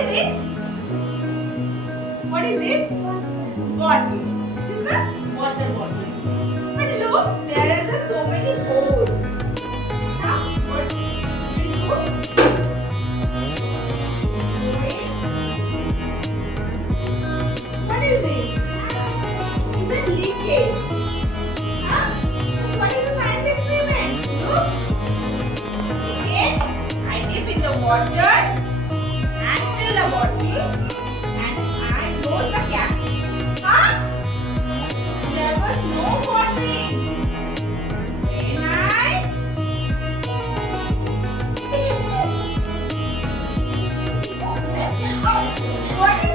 is this? What is this? Bottle. This is a water bottle. But look, there are so many holes. Now, what we will do? What is this? It's a leakage. Huh? What is the science experiment? Look. Again, I dip in the water and fill the bottle and I close the cap. Huh? There was no watering. When I what is